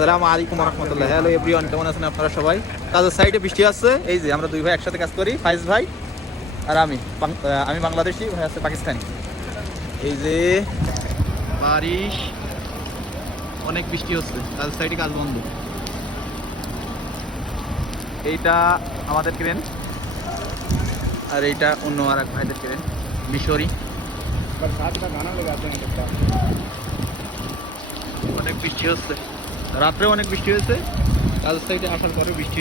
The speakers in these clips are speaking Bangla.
আসসালামু আলাইকুম রহমতুল্লাহ হ্যালো এভরিওয়ান কেমন আছেন আপনারা সবাই? কাজের সাইডে বৃষ্টি আছে এই যে আমরা দুই ভাই একসাথে কাজ করি ফাইজ ভাই আর আমি। আমি বাংলাদেশি ভাই আছে পাকিস্তানি। এই যে বারিশ অনেক বৃষ্টি হচ্ছে। কাজের সাইডে কাজ বন্ধ। এইটা আমাদের ক্রেন আর এইটা অন্য আর এক ভাইদের ক্রেন মিশরি। অনেক বৃষ্টি হচ্ছে। রাত্রে অনেক বৃষ্টি হয়েছে। কাজের সাইডে আসার পরে বৃষ্টি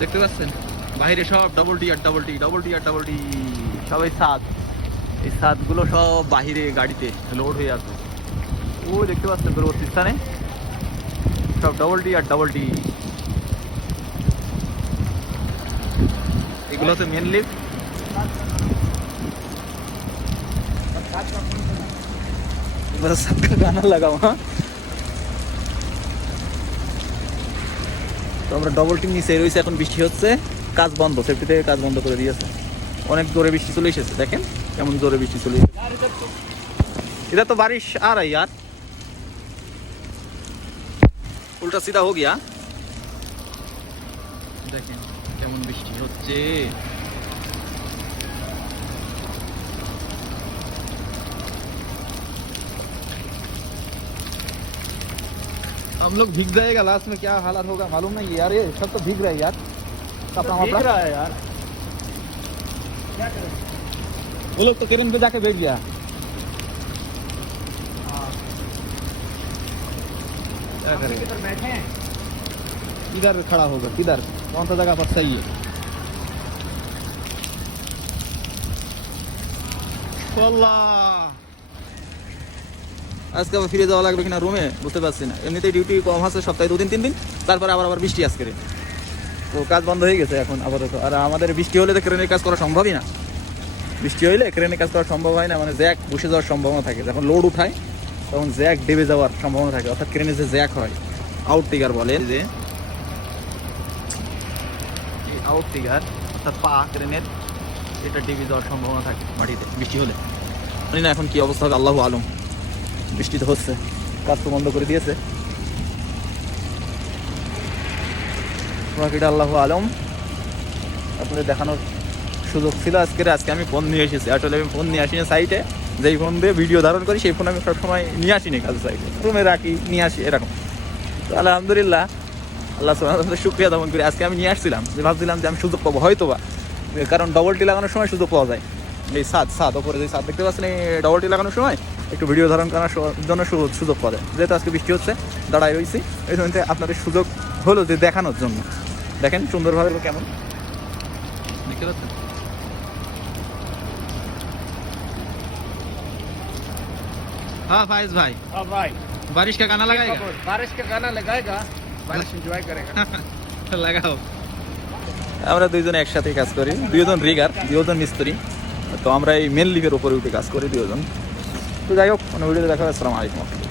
দেখতে পাচ্ছেন? বাইরে সব ডবল ডি আর ডবল ডি ডবল ডি আর ডবল ডি সবাই সাত এই সাতগুলো সব বাহিরে গাড়িতে লোড হয়ে আছে। ও দেখতে পাচ্ছেন পরবর্তী স্থানে? সব ডবল ডি আর ডবল ডি এগুলো হচ্ছে মেন লিফ্ট बरसात का गाना लगाओ हाँ তো আমরা ডবল টিম নিচে রয়েছে এখন বৃষ্টি হচ্ছে কাজ বন্ধ সেফটি থেকে কাজ বন্ধ করে দিয়েছে অনেক জোরে বৃষ্টি চলে এসেছে দেখেন কেমন জোরে বৃষ্টি চলে এসেছে इधर तो बारिश आ रही यार উল্টা সিধা हो गया দেখেন কেমন বৃষ্টি হচ্ছে हम लोग भीग जाएगा लास्ट में क्या हालात होगा मालूम नहीं यार ये सब तो भीग रहा है यार। कपड़ा तो भीग रहा है यार। क्या वो लोग तो किरण पे जाके बैठ गया। हाँ। इधर खड़ा होगा किधर कौन सा जगह पर? सही है। अल्लाह! আজকে আবার ফিরে যাওয়া লাগবে কিনা রুমে বুঝতে পারছি না। এমনিতেই ডিউটি কম আছে, সপ্তাহে দুদিন, তিন দিন, তারপরে আবার আবার বৃষ্টি আজকে তো কাজ বন্ধ হয়ে গেছে এখন আপাতত। আর আমাদের বৃষ্টি হলে তো ক্রেনের কাজ করা সম্ভবই না। বৃষ্টি হইলে ক্রেনের কাজ করা সম্ভব হয় না মানে জ্যাক বসে যাওয়ার সম্ভাবনা থাকে। যখন লোড উঠায়, তখন জ্যাক ডেবে যাওয়ার সম্ভাবনা থাকে। অর্থাৎ ক্রেনে যে জ্যাক হয় আউট টিগার বলে যে আউট টিগার অর্থাৎ পা ক্রেনের এটা ডেবে যাওয়ার সম্ভাবনা থাকে মাটিতে বৃষ্টি হলে। না এখন কি অবস্থা হবে, আল্লাহ আলম। বৃষ্টি তো হচ্ছে। কাজ তো বন্ধ করে দিয়েছে। বাকিটা আল্লাহ আলম। আপনাদের দেখানোর সুযোগ ছিল আজকের। আজকে আমি ফোন নিয়ে এসেছি। আসলে আমি ফোন নিয়ে আসিনি সাইটে যেই ফোন দিয়ে ভিডিও ধারণ করি, সেই ফোন আমি সবসময় নিয়ে আসিনি কাজ সাইটে রুমে রাখি, নিয়ে আসি, এরকম। তো আলহামদুলিল্লাহ, আল্লাহ সুবহানাহু শুক্রিয়া দমন করি। আজকে আমি নিয়ে আসছিলাম। যে ভাবছিলাম যে আমি সুযোগ পাবো হয়তো বা কারণ ডবল টি লাগানোর সময় সুযোগ পাওয়া যায়। এই সাত সাত ওপরে যে সাত দেখতে পাচ্ছেন এই ডবল টি লাগানোর সময় একটু ভিডিও ধারণ করার সু- জন্য সু- সুযোগ পাওয়া যায় যেহেতু আজকে বৃষ্টি হচ্ছে দাঁড়ায় রয়েছি এই সময়তে আপনাদের সুযোগ হলো যে দেখানোর জন্য দেখেন সুন্দরভাবে কেমন দেখতে পাচ্ছেন हाँ फाइज भाई हाँ भाई बारिश का गाना लगाएगा बारिश का गाना लगाएगा बारिश एंजॉय करेगा লাগাও আমরা দুইজন একসাথে কাজ করি দুইজন রিগার দুজন মিস্ত্রি তো আমরা এই মেন লিভের উপরে উঠে কাজ করি দুজন তো যাই হোক অন্য ভিডিওতে দেখা আসসালামু আলাইকুম।